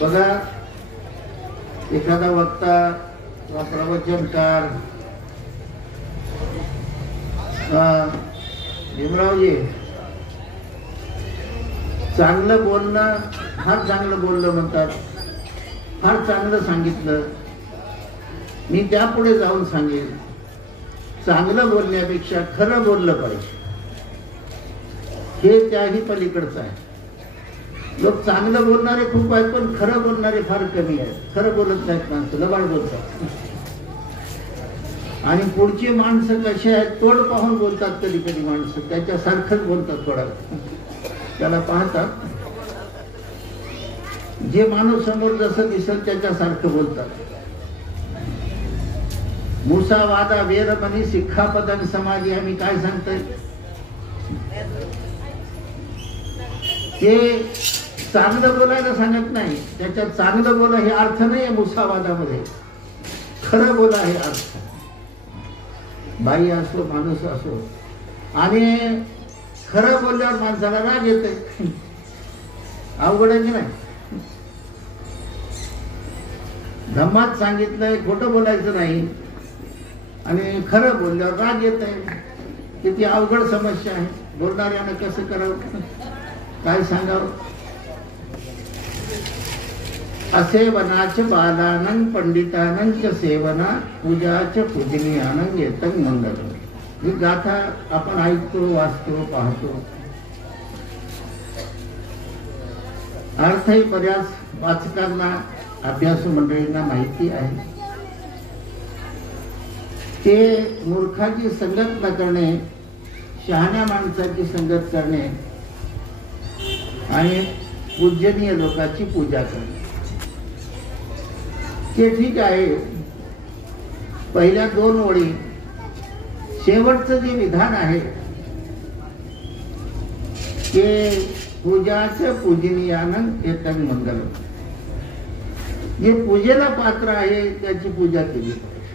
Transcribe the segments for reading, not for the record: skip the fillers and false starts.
बघा, एखादा वक्ता वा प्रवचनकार भीमरावजी चांगलं बोलणं, फार चांगलं बोललं म्हणतात, फार चांगलं सांगितलं, मी त्यापुढे जाऊन सांगेन, चांगलं बोलण्यापेक्षा खरं बोललं पाहिजे, हे त्याही पलीकडचं आहे. लोक चांगलं बोलणारे खूप आहेत, पण खरं बोलणारे फार कमी आहेत. खरं बोलत नाहीत माणसं, लबाड बोलतात. आणि पुढची माणसं कशी आहेत, तोड पाहून बोलतात. कधी कधी माणसं त्याच्यासारखंच बोलतात. थोडा त्याला पाहतात, जे माणूस समोर जसं दिसत त्याच्यासारखं बोलतात. मुसा वादा वेरमणी सिक्खापदन समाधी, आम्ही काय सांगतोय ते चांगलं बोलायला सांगत नाही. त्याच्यात चांगलं बोला हे अर्थ नाही. मुसावादामध्ये खरं बोला हे अर्थ. बाई असो माणूस असो, आणि खरं बोलल्यावर माणसाला राग येतोय. अवघड आहे की नाही? धम्मात सांगितलंय खोटं बोलायचं नाही, आणि खरं बोलल्यावर राग येतोय. किती अवघड समस्या आहे. बोलणाऱ्यानं कसं करावं, काय सांगावं. असेवनाच बालानं पंडितानं सेवना पूजाच पूजनीयानं येतं मंगल. ही गाथा आपण ऐकतो, वाचतो, पाहतो. अर्थही बऱ्याच वाचकांना, अभ्यासू मंडळींना माहिती आहे. ते मूर्खाची संगत न करणे, शहाण्या माणसाची संगत करणे आणि पूजनीय लोकांची पूजा करणे, ते ठीक आहे. पहिल्या 2 ओळी, शेवटचं जे विधान आहे ते पूजाच पूजनीयानं येतं मंगल. जे पूजेला पात्र आहे त्याची पूजा केली पाहिजे.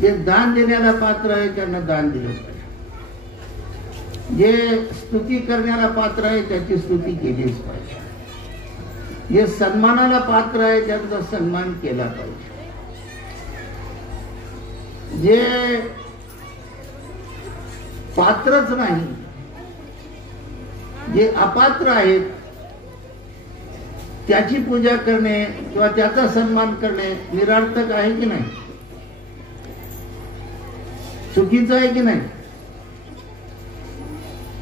जे दान देण्याला पात्र आहे त्यांना दान दिलं पाहिजे. जे स्तुती करण्याला पात्र आहे त्याची स्तुती केलीच पाहिजे. जे सन्मानाला पात्र आहे त्यांचा सन्मान केला पाहिजे. जे पात्रच नाही, जे अपात्र आहेत त्याची पूजा करणे किंवा त्याचा सन्मान करणे निरर्थक आहे की नाही? चुकीचं आहे की नाही?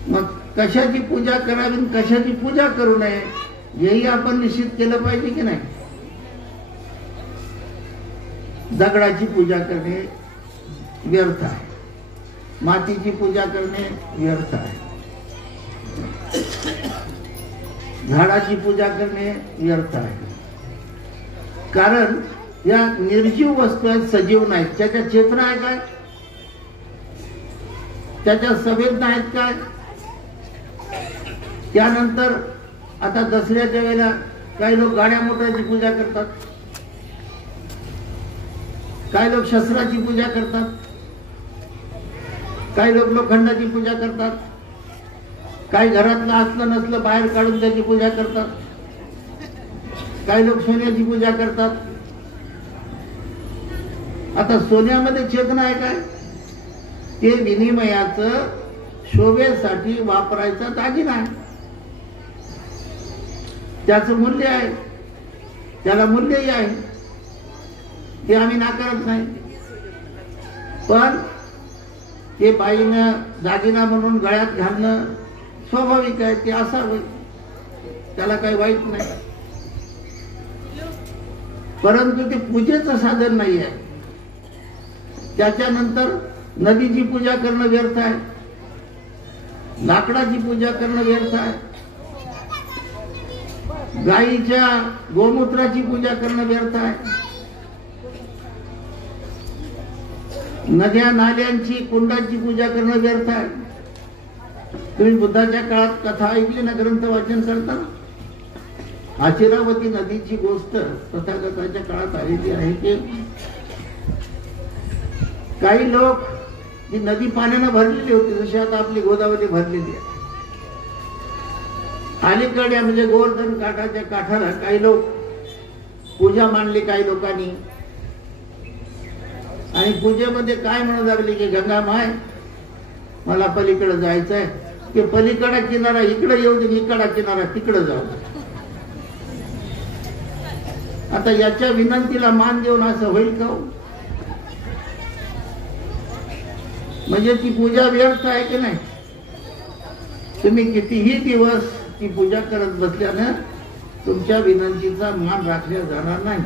मग कशाची पूजा करावी, कशाची पूजा करू नये, हेही आपण निश्चित केलं पाहिजे की नाही? दगडाची पूजा करणे व्यर्थ आहे, मातीची पूजा करणे व्यर्थ आहे, झाडाची पूजा करणे व्यर्थ आहे. कारण या निर्जीव वस्तू आहेत, सजीव नाहीत. त्याच्या चेतना आहे काय? त्याच्या संवेदना आहेत काय? त्यानंतर आता दसऱ्याच्या वेळेला काही लोक गाड्या मोटरची पूजा करतात, काही लोक शस्त्राची पूजा करतात, काही लोक लोखंडाची पूजा करतात, काही घरातलं असलं नसलं बाहेर काढून त्याची पूजा करतात, काही लोक सोन्याची पूजा करतात. आता सोन्यामध्ये चेतना आहे काय? ते विनिमयाचं, शोभेसाठी वापरायचा दागिना आहे. त्याचं मूल्य आहे, त्याला मूल्यही आहे, ते आम्ही नाकारत नाही. पण ते बाईनं दागिना म्हणून गळ्यात घालणं स्वाभाविक आहे, ते असावं, त्याला काही वाईट नाही. परंतु ते पूजेचं साधन नाही आहे. त्याच्यानंतर नदीची पूजा करणं व्यर्थ आहे, लाकडाची पूजा करणं व्यर्थ आहे, गायीच्या गोमूत्राची पूजा करणं व्यर्थ आहे, नद्या नाल्यांची कुंडांची पूजा करणं व्यर्थ आहे. तुम्ही बुद्धाच्या काळात कथा ऐकली ना, ग्रंथ वाचन करताना, आचिरावती नदीची गोष्ट तथागताच्या काळात आलेली आहे की काही लोक, ही नदी पाण्यानं भरलेली होती, जशी आता आपली गोदावरी भरलेली आहे, अलीकडे म्हणजे गोवर्धन काठाच्या काठाला काही लोक पूजा मांडली काही लोकांनी, आणि पूजेमध्ये काय म्हणू लागली की गंगा माय मला पलीकडे जायचंय, की पलीकडा किनारा इकडे येऊ दे, इकडा किनारा तिकडे जाऊ दे. आता याच्या विनंतीला मान देऊन असं होईल का? म्हणजे ती पूजा व्यर्थ आहे की नाही? तुम्ही कितीही दिवस ती पूजा करत बसल्यानं तुमच्या विनंतीचा मान राखल्या जाणार नाही.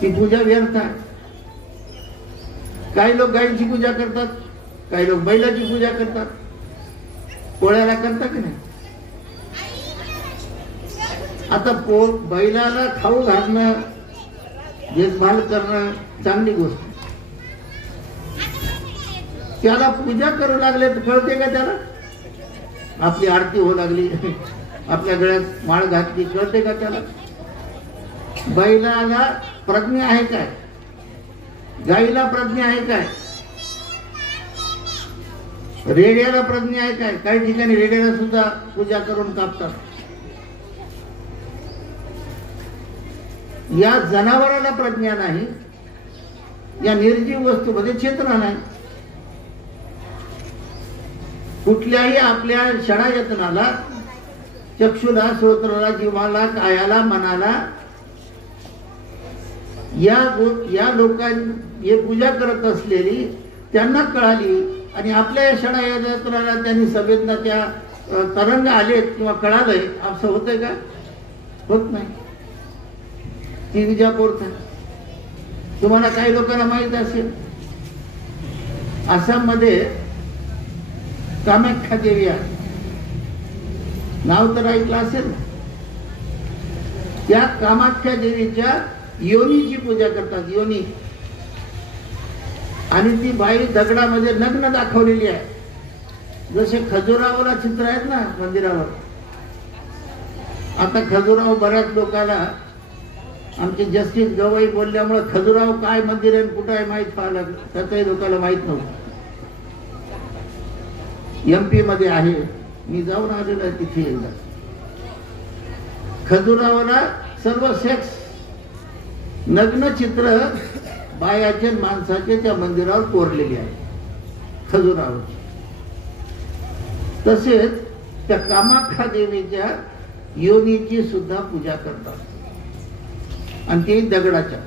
ती पूजा व्यर्थ आहे. काही लोक गायीची पूजा करतात, काही लोक बैलाची पूजा करतात, पोळ्याला करतात की नाही? आता बैलाला खाऊ घालणं, देखभाल करणं चांगली गोष्ट. त्याला पूजा करू लागले तर कळते का त्याला? आपली आरती होऊ लागली, आपल्या गळ्यात माळ घातली, कळते का त्याला? बैलाला प्रज्ञा आहे काय? गाईला प्रज्ञा आहे काय? रेड्याला प्रज्ञा आहे काय? काही ठिकाणी रेड्याला सुद्धा पूजा करून कापतात. या जनावराला प्रज्ञा नाही, या निर्जीव वस्तूमध्ये चेतना नाही. कुठल्याही आपल्या षडायतनाला, चक्षुला, श्रोत्राला, जीवाला, कायाला, मनाला या लोकांनी पूजा करत असलेली त्यांना कळाली, आणि आपल्या या षडायतनाला त्यांनी संवेदना त्या तरंग आलेत किंवा कळालंय, असं होतंय का? होत नाही. ती विजापूर्त. तुम्हाला काही लोकांना माहित असेल, आसाममध्ये कामाख्या देवी आहे, नाव तर ऐकलं असेल. त्या कामाख्या देवीच्या योनीची पूजा करतात, योनी. आणि ती बाई दगडामध्ये नग्न दाखवलेली आहे. जसे खजुरावला चित्र आहेत ना मंदिरावर. आता खजुराव बऱ्याच लोकांना, आमचे जस्टिस गवई बोलल्यामुळे खजुराव काय मंदिर आहे कुठं आहे माहीत व्हायला लागलं. त्याचंही लोकांना माहित नव्हतं. MP मध्ये आहे, मी जाऊन आलेलो आहे तिथे एकदा. खजुरावला सर्व सेक्स नग्न चित्र बायाचे माणसाचे त्या मंदिरावर कोरलेली आहे खजुरावर. तसेच त्या कामाख्या देवीच्या योनीची सुद्धा पूजा करतात, आणि ते दगडाच्या.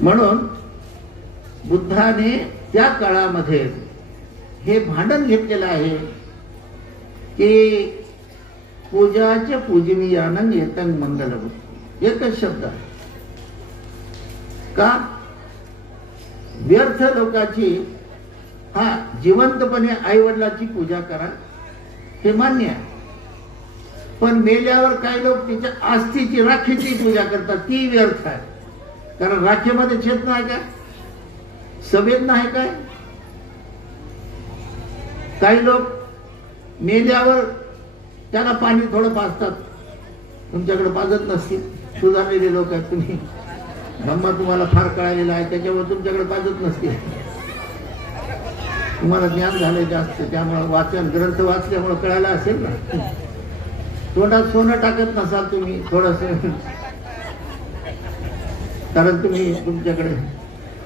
म्हणून बुद्धाने त्या काळामध्ये हे भांडण घेतलेलं आहे की पूजाचे पूजनीयानं येतं मंगलम. एकच शब्द आहे का? व्यर्थ लोकांची, हा जिवंतपणे आई वडिलांची पूजा करा हे मान्य आहे, पण मेल्यावर काही लोक तिच्या आस्थीची, राखीची पूजा करतात, ती व्यर्थ आहे. कारण राखेमध्ये चेतना आहे का? संवेदना आहे काय? काही लोक मेल्यावर त्याला पाणी थोडं पाजतात, तुमच्याकडे पाजत नसतील. सुधारलेले लोक आहेत तुम्ही, धम्मा तुम्हाला फार कळालेला आहे, त्याच्यामुळे तुमच्याकडे पाजत नसतील. तुम्हाला ज्ञान झालंय जास्त, त्यामुळे वाचन ग्रंथ वाचल्यामुळे कळायला असेल ना. तोंडात सोनं टाकत नसाल तुम्ही थोडस, कारण तुम्ही तुमच्याकडे,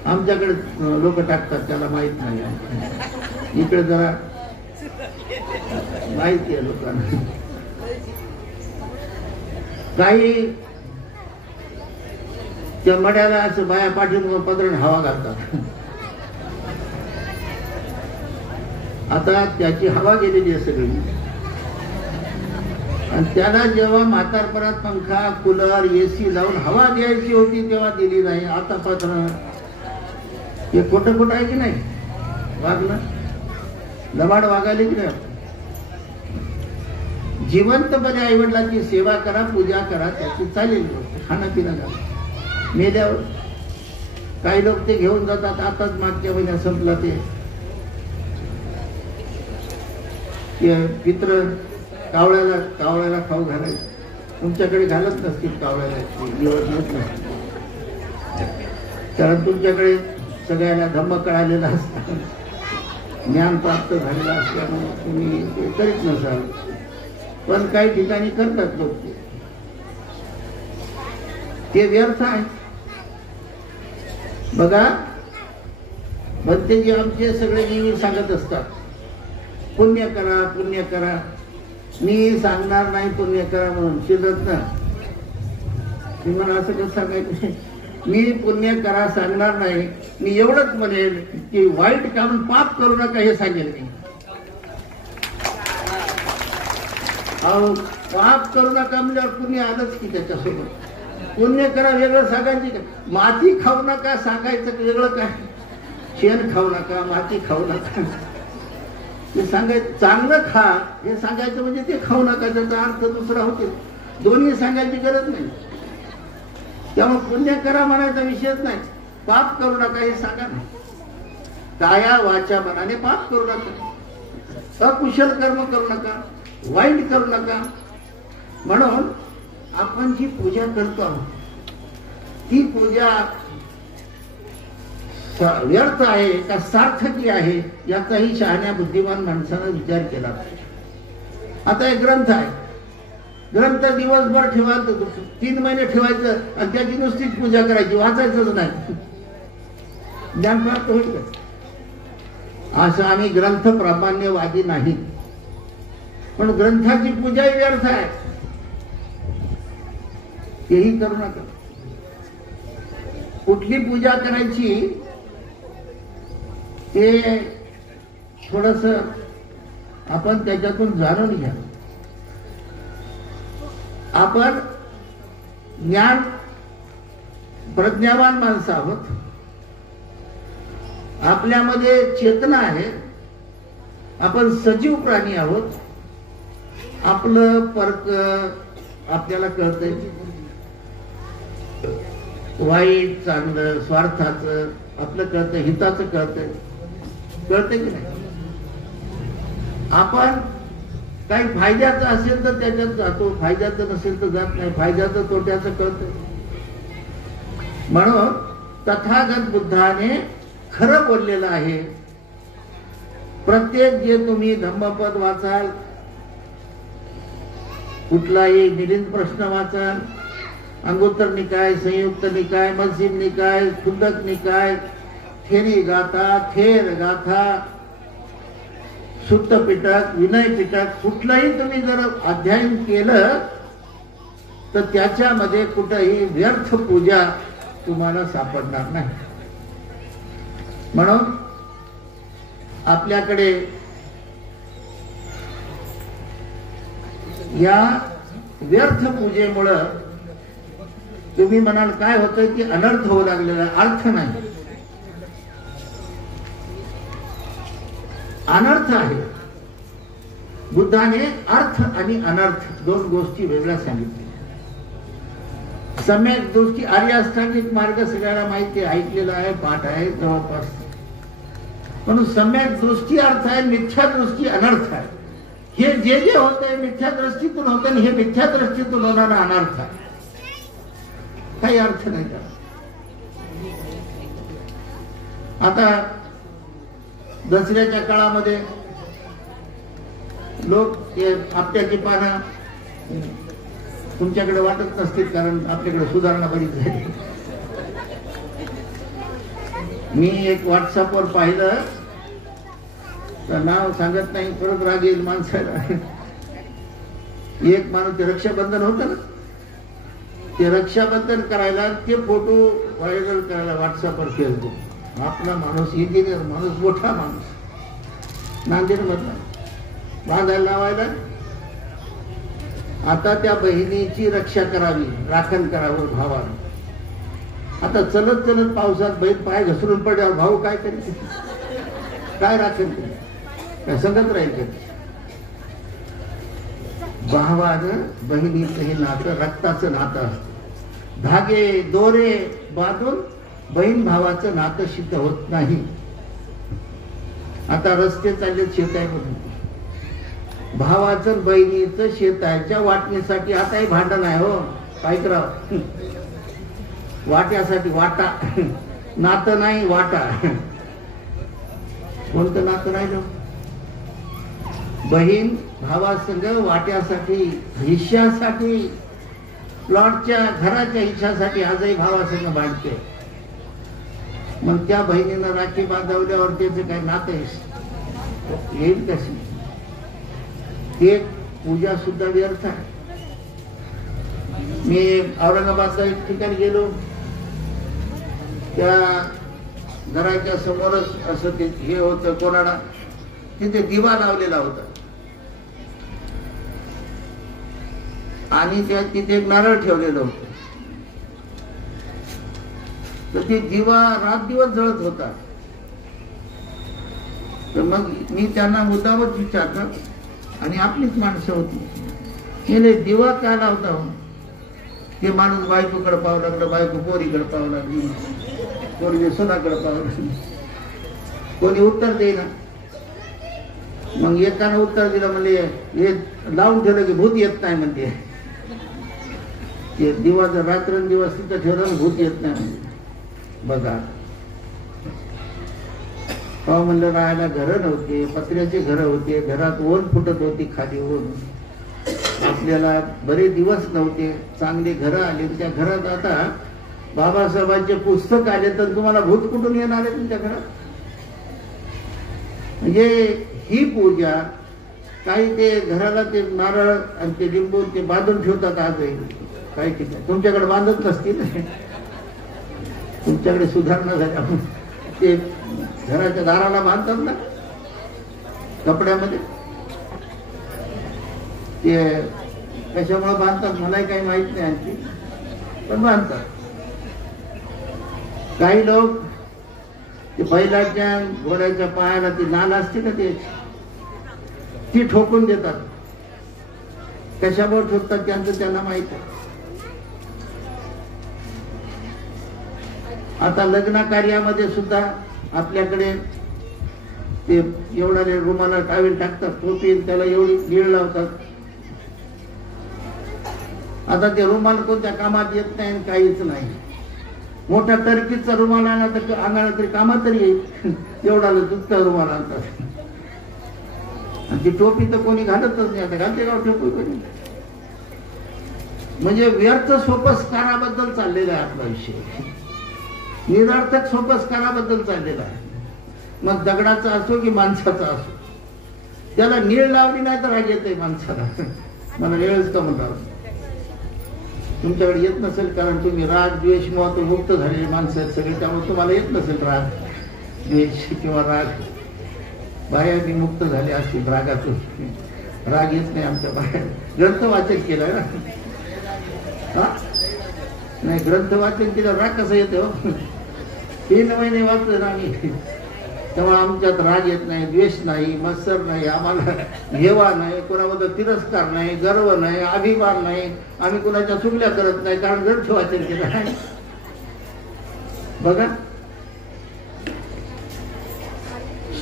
आमच्याकडे लोक टाकतात, त्याला माहित नाही. इकडे जरा माहिती आहे लोकांना. काही त्या मड्याला असं बाया पाठीवर पदरण हवा घालतात. आता त्याची हवा गेलेली आहे सगळी, आणि त्याला जेव्हा म्हातारपणात पंखा, कूलर, AC लावून हवा द्यायची होती तेव्हा दिली नाही. आता पत्र हे खोटं खोटं आहे की नाही? वागणं लबाड वागायला की नाही? जिवंतपणे आईवडिलांची सेवा करा, पूजा करा, त्याची चालेल गोष्ट. खाणं पिणं करा. मेल्यावर काही लोक ते घेऊन जातात. आताच मागच्या महिन्यात संपला ते पित्र कावळ्याला खाऊ घालायचं. तुमच्याकडे घालत नसतील कावळ्याला, दिवस येत नसतील, कारण तुमच्याकडे सगळ्यांना धम्म कळालेला असतात. ज्ञान प्राप्त झालेलं असल्यामुळे तुम्ही ते करीत नसाल, पण काही ठिकाणी करतात लोक, ते व्यर्थ आहे. बघा, भंतेजी आमचे सगळे नेहमी सांगत असतात, पुण्य करा पुण्य करा. मी सांगणार नाही पुण्य करा म्हणून, शिल्लक ना मी म्हणा असं कसं सांगायचं. मी पुण्य करा सांगणार नाही, मी एवढंच म्हणेल की वाईट काम पाप करू नका हे सांगेल मी. अहो, पाप करू नका म्हणजे पुण्य आलंच की त्याच्यासोबत. पुण्य करा वेगळं सांगायची का? माती खाऊ नका सांगायचं वेगळं काय? शेण खाऊ नका, माती खाऊ नका हे सांगायचं. चांगलं खा हे सांगायचं म्हणजे ते खाऊ नका, त्याचा अर्थ दुसरा होतो. दोन्ही सांगायची गरज नाही. त्यामुळे पुण्य करा म्हणायचा विषयच नाही. पाप करू नका हे सांगा ना. काया वाचा मनाने पाप करू नका, अकुशल कर्म करू नका, वाईट करू नका. म्हणून आपण जी पूजा करतो ती पूजा व्यर्थ आहे का सार्थकी आहे याचाही शहाण्या बुद्धिमान माणसानं विचार केला पाहिजे. आता एक ग्रंथ आहे, ग्रंथ दिवसभर ठेवायचं, 3 महिने ठेवायचं आणि त्याची नुसतीच पूजा करायची, वाचायचंच नाही. ज्ञान प्राप्त होईल का? असं आम्ही ग्रंथ प्रामाण्यवादी नाही, पण ग्रंथाची पूजाही व्यर्थ आहे, तेही करू नका. कुठली पूजा करायची ते थोडस आपण त्याच्यातून जाणून घ्या. आपण ज्ञान प्रज्ञावान माणसं आहोत, आपल्यामध्ये चेतना आहे, आपण सजीव प्राणी आहोत. आपलं परक आपल्याला कळतंय, वाईट चांगलं स्वार्थाचं आपलं कळतंय, हिताचं कळतंय की नाही. आपण काही फायद्याचं असेल तर त्याच्यात जातो, फायद्याचं नसेल तर जात नाही, फायद्याचं तोट्याचं कळतं. म्हणून तथागत बुद्धाने खरं बोललेलं आहे. प्रत्येक जे तुम्ही धम्मपद वाचाल, कुठलाही मिलिंद प्रश्न वाचाल, अंगुत्तर निकाय, संयुक्त निकाय, मध्यम निकाय, खुंडक निकाय, थेरी गाथा, थेर गाथा, सुत्त पिटक, विनय पिटक, कुठलंही तुम्ही जर अध्ययन केलं तर त्याच्यामध्ये कुठेही व्यर्थ पूजा तुम्हाला सापडणार नाही. म्हणून आपल्याकडे या व्यर्थ पूजेमुळं तुम्ही म्हणाल काय होतंय की अनर्थ होऊ लागलेला. अर्थ नाही, अनर्थ आहे. बुद्धाने अर्थ आणि अनर्थ दोन गोष्टी वेगळ्या सांगितल्या. सम्यक दृष्टी आर्य अष्टांगिक मार्ग सगळ्याला माहिती, ऐकलेला आहे, पाठ आहे जवळपास. म्हणून सम्यक दृष्टी अर्थ आहे, मिथ्या दृष्टी अनर्थ आहे. हे जे जे होतंय मिथ्या दृष्टीतून होतं आणि हे मिथ्या दृष्टीतून होणारा अनर्थ आहे. काही अर्थ नाही का? आता दसऱ्याच्या काळामध्ये लोक आपट्याची पानं तुमच्याकडे वाटत नसतील, कारण आपल्याकडे सुधारणा बरीच झाली. मी एक व्हॉट्सअपवर पाहिलं तर नाव सांगत नाही, परत राग येईल माणसाला. एक माणूस ते रक्षाबंधन होतं ना, ते रक्षाबंधन करायला ते फोटो व्हायरल करायला व्हॉट्सअपवर फेसबुक. आपला माणूस इंजिनियर माणूस, मोठा माणूस, नांदेड मधला, बांधायला लावायला. आता त्या बहिणीची रक्षा करावी, राखण करावं भावानं. आता चलत चलत पावसात बहीण पाय घसरून पडल्यावर भाऊ काय करेल? काय राखण करेल? काय संगत राहील का? भावानं बहिणीचं हे नातं रक्ताचं नातं असतं. धागे दोरे बांधून बहीण भावाचं नातं सिद्ध होत नाही. आता रस्ते चालले शेतामधून, भावाचं बहिणीचं शेताच्या वाटणीसाठी आताही भांडण आहे. हो काय करावं? वाट्यासाठी, वाटा नातं नाही वाटा. कोणतं नातं राहिलं? बहीण भावासंग वाट्यासाठी, हिश्श्यासाठी, प्लॉटच्या घराच्या हिश्श्यासाठी आजही भावासंग भांडते. मग त्या बहिणीनं राखी बांधवल्यावर त्याचं काही नातं येईल कशी? ते पूजा सुद्धा व्यर्थ आहे. मी औरंगाबादला एक ठिकाणी गेलो, त्या घराच्या समोरच असं ते हे होतं कोणाला, तिथे दिवा लावलेला होता आणि त्या तिथे एक नारळ ठेवलेलं होतं. तर ते दिवा रात दिवस जळत होता. तर मग मी त्यांना मुद्दामच विचारलं, आणि आपलीच माणसं होती, हे दिवा का लावता हो? ते माणूस बायकोकडे पाहावं लागलं, बायको पोरीकडे पाहावं लागली, पोरी सोनाकडे पाहावं लागली. कोणी उत्तर देईना. मग एकानं उत्तर दिलं, म्हणजे हे लावून ठेवलं की भूत येत नाही म्हणते. ते दिवा जर रात्रंदिवस तिथं ठेवलं भूत येत नाही म्हणजे. बघा, म्हणलं राहायला घरं नव्हते, पत्र्याचे घरं होते, घरात ओन फुटत होती खाली ओन. आपल्याला बरे दिवस नव्हते, चांगले घरं आले. त्या घरात आता बाबासाहेबांचे पुस्तक आले, तर तुम्हाला भूत कुठून येणार आहे तुमच्या घरात? म्हणजे ही पूजा, काही ते घराला ते नारळ आणि ते लिंबू ते बांधून ठेवतात आजही काही ठिकाणी. तुमच्याकडे बांधत नसतील, तुमच्याकडे सुधारणा झाल्या. ते घराच्या दाराला बांधतात ना कपड्यामध्ये, ते कशामुळे बांधतात मलाही काही माहित नाही आणखी, पण बांधतात. काही लोक ते बैलाच्या घोड्याच्या पायाला ती नाल असते ना ती ठोकून देतात. कशामुळे ठोकतात त्यांचं त्यांना माहित आहे. आता लग्न कार्यामध्ये सुद्धा आपल्याकडे ते एवढा रुमाला टावेल टाकतात, टोपी त्याला एवढी लीड लावतात. आता ते रुमाल कोणत्या कामात येत नाही, काहीच नाही. मोठा टर्कीचा रुमाल आणला तर अंगाला तरी कामात तरी येईल, एवढा दुसरा रुमाल आणतात. आणि ती टोपी तर कोणी घालतच नाही. आता घालते का टोपी कोणी? म्हणजे व्यर्थ सोपस्काराबद्दल चाललेला आहे आपला विषय, निरर्थक सोपस्काराबद्दल चाललेला आहे. मग दगडाचा असो की माणसाचा असो, त्याला नीळ लावली नाही तर राग येते माणसाला. मला निळच का म्हणतात? तुमच्याकडे येत नसेल, कारण तुम्ही राग द्वेष मोहातून मुक्त झालेली माणसं आहेत सगळी, त्यामुळे तुम्हाला येत नसेल राग द्वेष किंवा राग. बाहेर मी मुक्त झाले असतील रागातून, राग येत नाही आमच्या बाहेर. ग्रंथ वाचन केलंय ना, हा नाही ग्रंथ वाचन केलं राग कसं येते हो? 3 महिने वाचले ना आम्ही, तेव्हा आमच्यात राग येत नाही, द्वेष नाही, मत्सर नाही, आम्हाला हेवा नाही, कोणाबद्दल तिरस्कार नाही, गर्व नाही, अभिमान नाही, आम्ही कोणाच्या चुगल्या करत नाही, कारण ग्रंथ वाचन केलं आहे. बघा,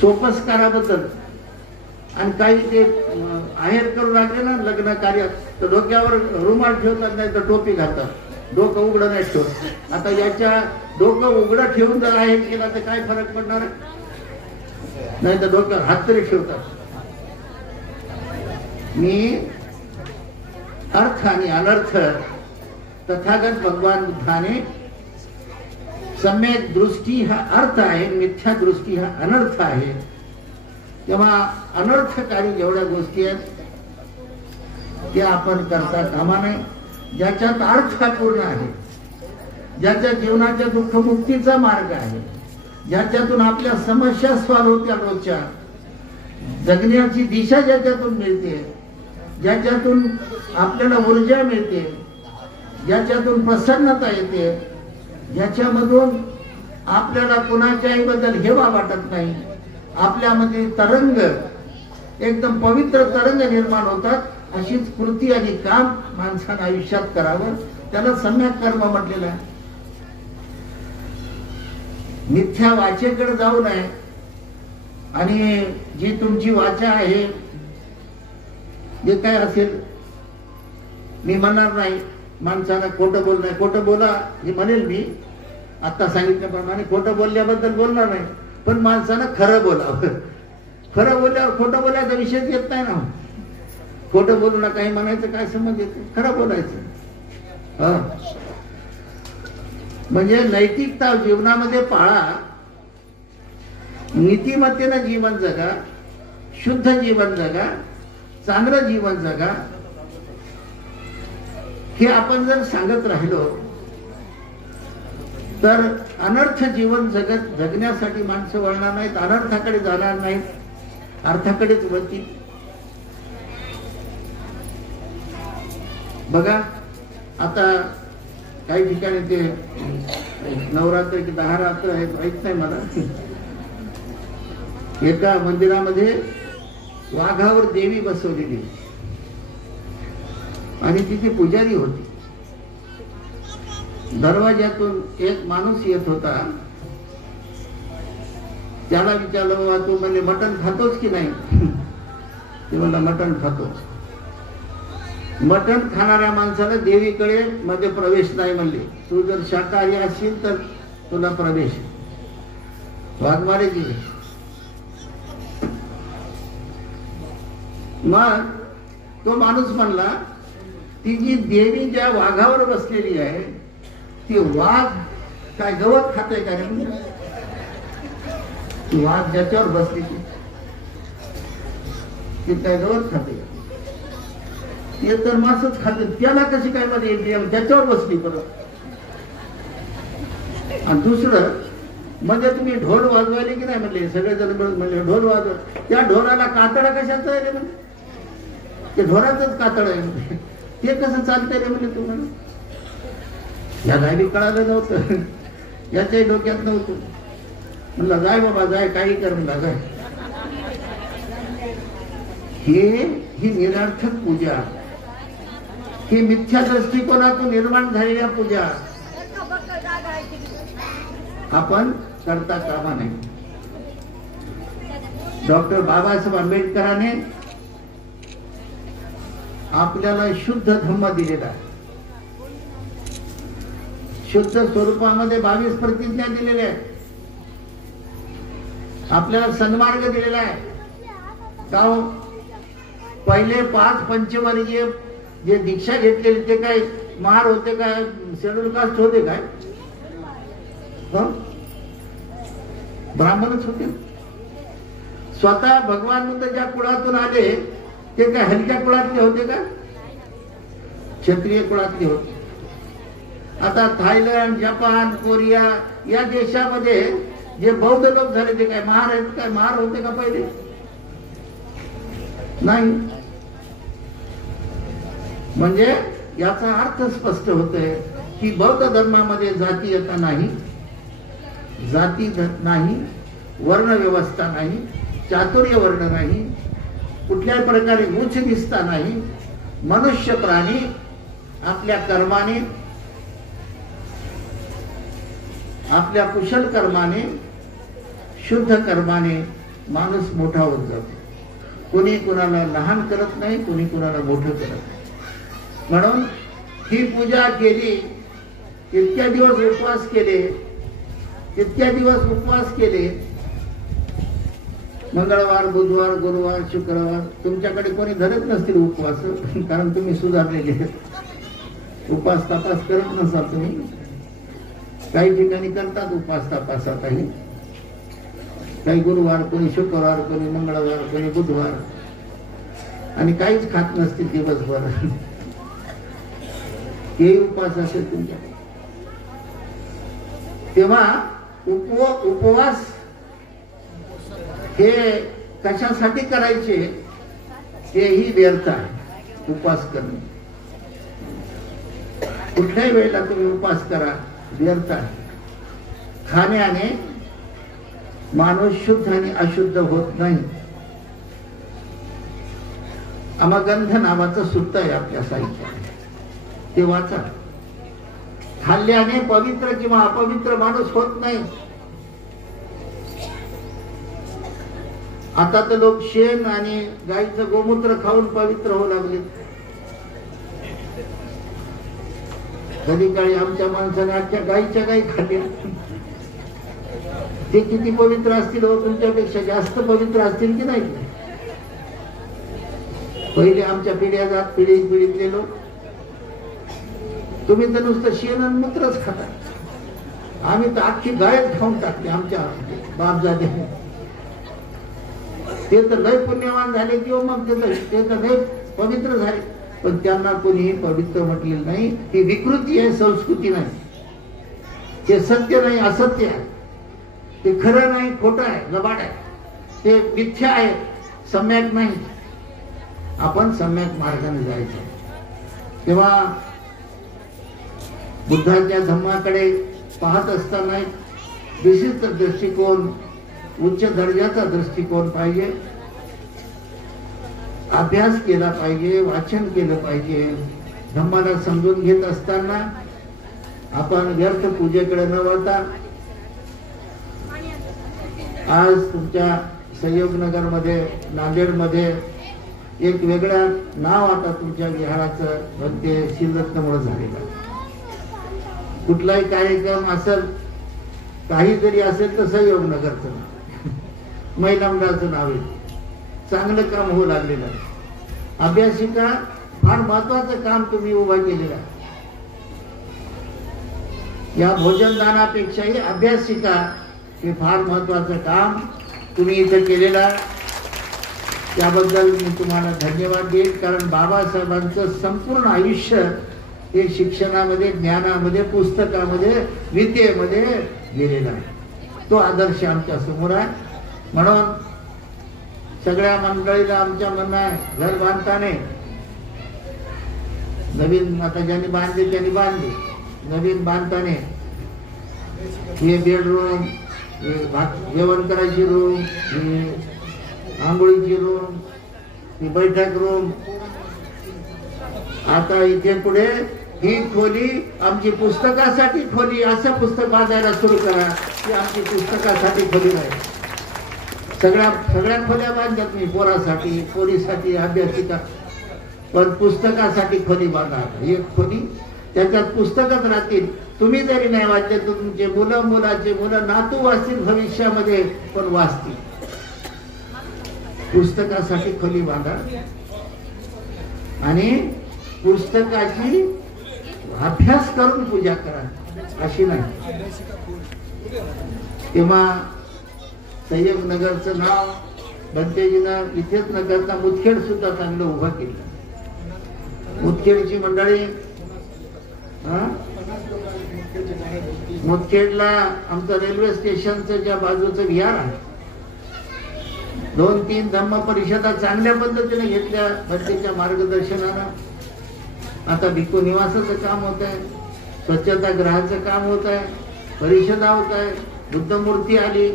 सोपस्काराबद्दल. आणि काही ते आहेर करू लागले ना लग्न कार्यात, तर डोक्यावर रुमाल ठेवतात, नाही तर टोपी घालतात, डोकं उघडं नाही ठेवत. आता याच्या डोकं उघडं ठेवून जर आहेर केला तर काय फरक पडणार? नाही तर डोक्यावर हात तरी ठेवतात. मी अर्थ आणि अनर्थ, तथागत भगवान बुद्धाने सम्यक दृष्टी हा अर्थ आहे, मिथ्या दृष्टी हा अनर्थ आहे. तेव्हा अनर्थकारी जेवढ्या गोष्टी आहेत त्या आपण करता कामा नये. ज्याच्यात अर्थ पूर्ण आहे, ज्याच्या जीवनाच्या दुःखमुक्तीचा मार्ग आहे, ज्याच्यातून आपल्या समस्या सॉल्व्ह होत्या, रोजच्या जगण्याची दिशा ज्याच्यातून मिळते, ज्याच्यातून आपल्याला ऊर्जा मिळते, ज्याच्यातून प्रसन्नता येते, ज्याच्यामधून आपल्याला कुणाच्याही बद्दल हेवा वाटत नाही, आपल्यामध्ये तरंग एकदम पवित्र तरंग निर्माण होतात, अशीच कृती आणि काम माणसानं आयुष्यात करावं. त्याला सम्यक कर्म म्हटलेलं आहे. मिथ्या वाचेकडे जाऊ नये. आणि जी तुमची वाचा आहे, जे काय असेल, मी म्हणणार नाही माणसाला खोटं बोल नाही, खोटं बोला हे म्हणेल मी आता सांगितल्याप्रमाणे, खोटं बोलल्याबद्दल बोलणार नाही. पण माणसानं खरं बोलावं. खरं बोलल्यावर खोटं बोलायचा विषयच येत नाही ना. खोटं बोलू नका हे म्हणायचं काय संबंध येते? खरं बोलायचं. म्हणजे नैतिकता जीवनामध्ये पाळा, नीतिमत्तेनं जीवन जगा, शुद्ध जीवन जगा, चांगलं जीवन जगा. हे आपण जर सांगत राहिलो तर अनर्थ जीवन जगण्यासाठी माणसं वळणार नाहीत, अनर्थाकडे जाणार नाहीत, अर्थाकडेच वळतील. बघा आता काही ठिकाणी ते नवरात्र की 10 रात्र आहेत माहित नाही मला, एका मंदिरामध्ये वाघावर देवी बसवलेली आणि तिथे पुजारी होती. दरवाज्यातून एक माणूस येत होता. त्याला विचारलं, बाबा तू म्हणजे मटण खातोस की नाही? ते म्हणला मटण खातो. मटण खाणाऱ्या माणसाला देवीकडे मध्ये प्रवेश नाही म्हणले. तू जर शाकाहारी असशील तर तुला प्रवेश. वाघमारे गेले. मग तो माणूस म्हणला, ती जी देवी ज्या वाघावर बसलेली आहे ती वाघ काय गवत खाते का रे? वाघ ज्याच्यावर बसली ती काय गवत खाते? ते तर मासच खाते. त्याला कशी काय मध्ये येते? त्याच्यावर बसली परत. आणि दुसरं म्हणजे तुम्ही ढोल वाजवायले की नाही म्हणले, सगळेजण म्हणले ढोल वाजव. त्या ढोलाला कातडा कशाचं आहे रे? म्हणजे ते ढोलाचंच कातड आहे म्हणजे. ते कसं चालतंय रे म्हणजे तुम्हाला? या गायबी कळालं नव्हतं, याच्याही डोक्यात नव्हतं. म्हणलं जाय बाबा जाय, काही कर म्हणला जाय. ही निरर्थक पूजा, ही मिथ्या दृष्टिकोनातून निर्माण झालेल्या पूजा आपण करता कामा नये. डॉक्टर बाबासाहेब आंबेडकरांने आपल्याला शुद्ध धम्म दिलेला आहे. शुद्ध स्वरूपामध्ये 22 प्रतिज्ञा दिलेल्या आहेत. आपल्याला सन्मार्ग दिलेला आहे. का हो? पहिले 5 पंचवर्गीय जे दीक्षा घेतलेली ते काय महार होते काय? शेड्यूल कास्ट होते काय? ब्राह्मणच होते. स्वतः भगवान बुद्ध ज्या कुळातून आले ते काय हलक्या कुळातले होते का? क्षत्रिय कुळातले होते. आता थायलंड, जपान, कोरिया या देशामध्ये जे बौद्ध लोक झाले ते काय महार आहेत? काय महार होते का पहिले? नाही. म्हणजे याचा अर्थ स्पष्ट होतोय की बौद्ध धर्मामध्ये जातीयता नाही, जाती नाही, वर्ण व्यवस्था नाही, चातुर्य वर्ण नाही, कुठल्याही प्रकारे उच्च निस्ता नाही. मनुष्य प्राणी आपल्या कर्माने, आपल्या कुशल कर्माने, शुद्ध कर्माने माणूस मोठा होत जातो. कोणी कुणाला लहान करत नाही, कोणी कुणाला मोठं करत नाही. म्हणून ही पूजा केली, इतक्या दिवस उपवास केले, इतक्या दिवस उपवास केले. मंगळवार, बुधवार, गुरुवार, शुक्रवार तुमच्याकडे कोणी धरत नसतील उपवास, कारण तुम्ही सुधारलेले. उपास तपास करत नसाल तुम्ही. काही ठिकाणी करतात उपास तपास. काही काही गुरुवार, कोणी शुक्रवार, कोणी मंगळवार, कोणी बुधवार, आणि काहीच खात नसतील दिवसभर. हे उपास असेल तुमच्या. तेव्हा उपवास हे कशासाठी करायचे हेही व्यर्थ आहे. उपास करणे कुठल्याही वेळेला तुम्ही उपास करा, व्यर्थ आहे. खाण्याने माणूस शुद्ध आणि अशुद्ध होत नाही. अमगंध नावाचं सूत्र आहे आपल्या साहित्यात, ते वाचा. खाल्ल्याने पवित्र किंवा अपवित्र माणूस होत नाही. आता तर लोक शेण आणि गाईचं गोमूत्र खाऊन पवित्र होऊ लागले. कधी काळी आमच्या माणसाने आजच्या गाईच्या गाई खाल्ल्या. ते किती पवित्र असतील हो, तुमच्यापेक्षा जास्त पवित्र असतील की नाही? पहिले आमच्या पिढ्या जात पिढीतले लोक, तुम्ही तर नुसतं शेण आणि मूत्रच खाता. आम्ही तर अख्खी गायच खाऊन टाकली आमच्या बापजादे. ते तर लय पुण्यवान झाले किंवा मग ते तर लय पवित्र झाले, पण त्यांना कोणीही पवित्र म्हटलेलं नाही. ही विकृती आहे, संस्कृती नाही. ते सत्य नाही, असत्य आहे. ते खरं नाही, खोटं आहे, लबाड आहे. ते मिथ्या आहे, सम्यक नाही. आपण सम्यक मार्गाने जायचं. तेव्हा बुद्धाच्या धम्माकडे पाहत असताना विशिष्ट दृष्टिकोन, उच्च दर्जाचा दृष्टिकोन पाहिजे. अभ्यास केला पाहिजे, वाचन केलं पाहिजे. धम्माला समजून घेत असताना आपण व्यर्थ पूजेकडे न वळता आज तुमच्या संयोगनगरमध्ये, नांदेडमध्ये एक वेगळं नाव आता तुमच्या विहाराचं, पण ते श्रीरत्नमुळे झालेलं. कुठलाही कार्यक्रम असेल, काही जरी असेल तर संयोगनगरचं नाव, महिला मंडळाचं नाव आहे. चांगलं काम होऊ लागलेलं आहे. अभ्यासिका फार महत्वाचं काम तुम्ही उभा केलेलं आहे. या भोजनदानापेक्षाही अभ्यासिका हे फार महत्वाचं काम तुम्ही इथं केलेलं आहे. त्याबद्दल मी तुम्हाला धन्यवाद देईन. कारण बाबासाहेबांचं संपूर्ण आयुष्य हे शिक्षणामध्ये, ज्ञानामध्ये, पुस्तकामध्ये, विद्येमध्ये गेलेला आहे. तो आदर्श आमच्या समोर आहे. म्हणून सगळ्या मंडळीला आमच्या म्हणणं आहे, घर बांधताना नवीन, आता ज्यांनी बांधले त्यांनी बांधले, नवीन बांधताना हे बेडरूम, जेवण करायची रूम, आंघोळीची रूम, ही बैठक रूम, आता इथे पुढे ही खोली आमची पुस्तकासाठी खोली, असं पुस्तक वाचायला सुरू करा की आमची पुस्तकासाठी खोली नाही. सगळ्या खोल्या बांधतात मी, पोरासाठी, पोरीसाठी, अभ्यासिका, पण पुस्तकासाठी खोली बांधा. एक खोली, त्याच्यात पुस्तकच राहतील. तुम्ही जरी नाही वाचले तर तुमचे मुलं, मुलाचे मुलं, नातू वाचतील भविष्यामध्ये, पण वाचतील. पुस्तकासाठी खोली बांधा आणि पुस्तकाची अभ्यास करून पूजा करा, अशी नाही. तेव्हा संयोगनगरचं नाव बंतेजीनं इथेच न करता मुदखेड सुद्धा चांगलं उभं केलं. मुदखेडची मंडळी, मुदखेडला आमचं रेल्वे स्टेशनचं ज्या बाजूचं विहार आहे, 2-3 धम्म परिषदा चांगल्या पद्धतीने घेतल्या भट्टीच्या मार्गदर्शनानं. आता भिक्खू निवासाचं काम होत आहे, स्वच्छतागृहाचं काम होत आहे, परिषदा होत आहे, बुद्धमूर्ती आली.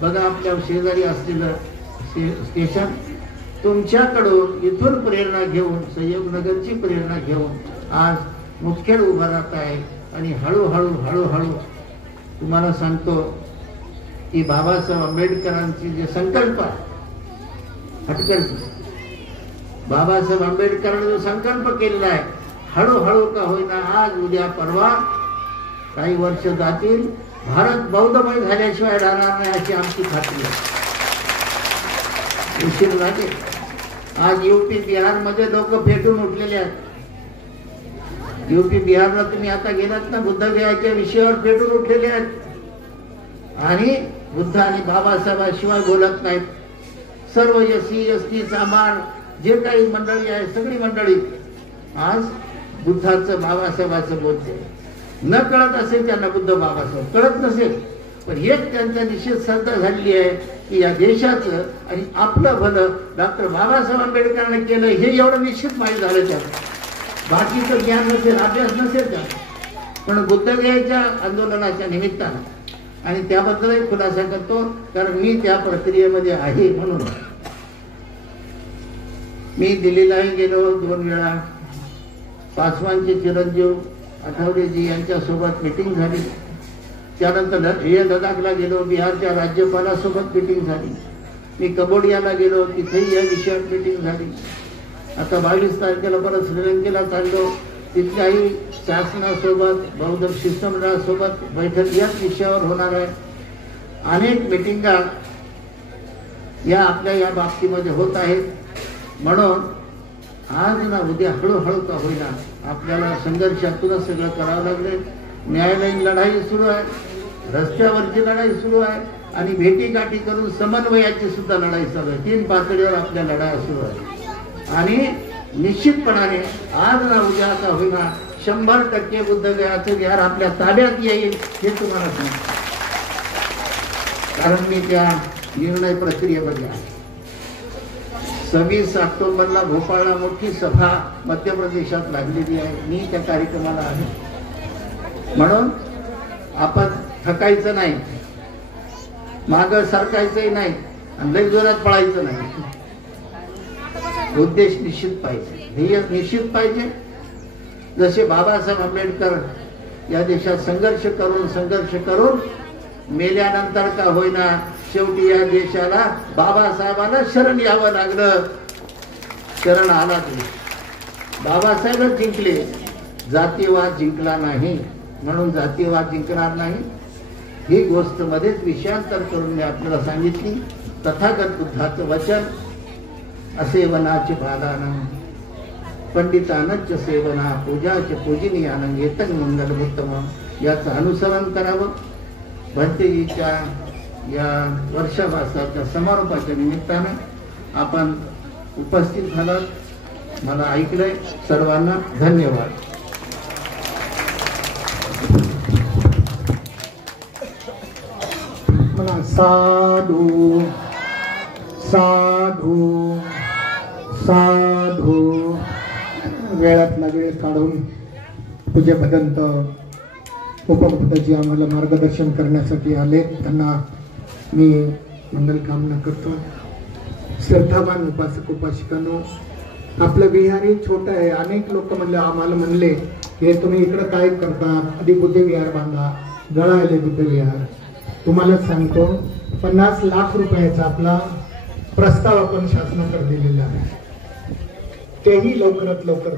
बघा आपल्या शेजारी असलेलं स्टेशन, तुमच्याकडून इथून प्रेरणा घेऊन, संयोगनगरची प्रेरणा घेऊन आज मुदखेड उभा राहत आहे. आणि हळूहळू तुम्हाला सांगतो की बाबासाहेब आंबेडकरांची जे संकल्प आहे, बाबासाहेब आंबेडकरांनी जो संकल्प केलेला आहे, हळूहळू का होईना, आज उद्या परवा काही वर्ष जातील, भारत बौद्धमय झाल्याशिवाय राहणार नाही, अशी आमची खात्री आहे. उशीर लागेल. आज यूपी बिहारमध्ये लोक पेटून उठलेले आहेत. यूपी बिहारला तुम्ही आता गेलात ना, बुद्धगयाच्या विषयावर पेटून उठलेले आहेत आणि बुद्ध आणि बाबासाहेबाशिवाय बोलत नाहीत. सर्व एससी एसटी सामार जे काही मंडळी आहे, सगळी मंडळी आज बुद्धाचं, बाबासाहेबाचं बोलते. न कळत असेल त्यांना बुद्ध बाबासाहेब, कळत नसेल, पण एक त्यांचा निश्चित श्रद्धा झालेली आहे की या देशाचं आणि आपलं भलं डॉक्टर बाबासाहेब आंबेडकरांनी केलं, हे एवढं निश्चित माहीत झालं त्यांना. बाकीचं ज्ञान नसेल, अभ्यास नसेल त्यांना, पण बुद्धगयाच्या आंदोलनाच्या निमित्तानं आणि त्याबद्दलही खुलासा करतो, कारण मी त्या प्रक्रियेमध्ये आहे. म्हणून मी दिल्लीलाही गेलो 2 वेळा. पासवानचे चिरंजीव आठवलेजी यांच्यासोबत मीटिंग झाली. त्यानंतर हे लडाखला गेलो, बिहारच्या राज्यपालासोबत मीटिंग झाली. मी कंबोडियाला गेलो, तिथेही या विषयावर मीटिंग झाली. आता 22 तारखेला परत श्रीलंकेला चाललो, तिथल्याही शासनासोबत, बौद्ध शिष्टमंडळासोबत बैठक याच विषयावर होणार आहे. अनेक मिटिंगा या आपल्या या बाबतीमध्ये होत आहेत. म्हणून आज ना उद्या हळूहळू का होईना आपल्याला संघर्षातूनच सगळं करावं लागले. न्यायालयीन लढाई सुरू आहे, रस्त्यावरची लढाई सुरू आहे आणि भेटीगाठी करून समन्वयाची सुद्धा लढाई चालू आहे. 3 पातळीवर आपल्या लढाया सुरू आहे आणि निश्चितपणाने आज ना उद्या का होईना 100% बुद्धगयाचं विहार आपल्या ताब्यात येईल हे तुम्हाला सांगतो. कारण मी त्या निर्णय प्रक्रियेमध्ये आहे. 26 ऑक्टोबरला भोपाळला मोठी सभा मध्य प्रदेशात लागलेली आहे. मी त्या कार्यक्रमाला आहे. म्हणून आपण थकायचं नाही, मागं सरकायचंही नाही आणि लई जोरात पळायचं नाही. उद्देश निश्चित पाहिजे, ध्येय निश्चित पाहिजे. जसे बाबासाहेब आंबेडकर या देशात संघर्ष करून मेल्यानंतर का होईना शेवटी या देशाला बाबासाहेबांना शरण यावं लागलं. शरण आला तरी बाबासाहेबच जिंकले, जातीवाद जिंकला नाही. म्हणून जातीवाद जिंकणार नाही ही गोष्ट मध्येच विषयांतर करून मी आपल्याला सांगितली. तथागत बुद्धाचं वचन असेवनाचे बालानं पंडितानच सेवना पूजाचे पूजनीयानं येतन मंगलमुत्तम याचं अनुसरण करावं. भंतेजीच्या या वर्षाभासाच्या समारोपाच्या निमित्तानं आपण उपस्थित झालात, मला ऐकलंय. सर्वांना धन्यवाद. मला साधू साधू साधू वेळातला वेळ काढून पूज्य भदंत उपभदजी आम्हाला मार्गदर्शन करण्यासाठी आले. त्यांना मी मंगलकामना करतो. श्रद्धावान उपासक उपासिकांनो, आपलं विहार हे छोटं आहे. अनेक लोक म्हणले हे तुम्ही इकडं काय करता, आधी बुद्ध विहार बांधा, गळायले बुद्ध विहार. तुम्हाला सांगतो 50 लाख रुपयाचा आपला प्रस्ताव आपण शासनाकडे दिलेला आहे. तेही लवकरात लवकर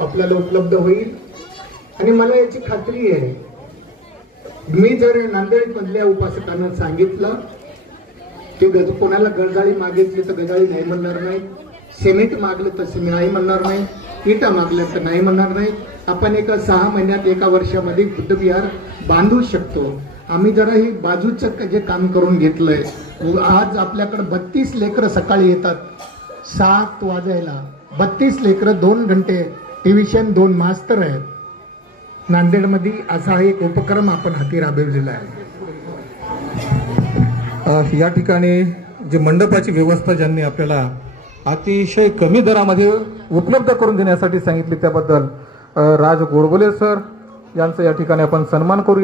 आपल्याला उपलब्ध होईल. आणि मला याची खात्री आहे, मी जर नांदेड मधल्या उपासकांना सांगितलं की कोणाला गळगाळी मागितली तर गळगाळी नाही म्हणणार नाही, सिमेंट मागलं तर सिमेंट नाही म्हणणार नाही, इटा मागल्या तर नाही म्हणणार नाही. आपण एका 6 महिन्यात 1 वर्षामध्ये बुद्धविहार बांधू शकतो. आम्ही जरा हे बाजूचं जे काम करून घेतलंय. आज आपल्याकडे 32 लेकरं सकाळी येतात 7 वाजायला. 32 लेकरं 2 घंटे ट्युशन, 2 मास्तर आहेत. नांदेडमध्ये असा एक उपक्रम आपण हाती राबवलेला आहे. या ठिकाणी जे मंडपाची व्यवस्था ज्यांनी आपल्याला अतिशय कमी दरामध्ये उपलब्ध करून देण्यासाठी सांगितली त्याबद्दल राज गोडबोले सर यांचा या ठिकाणी आपण सन्मान करू.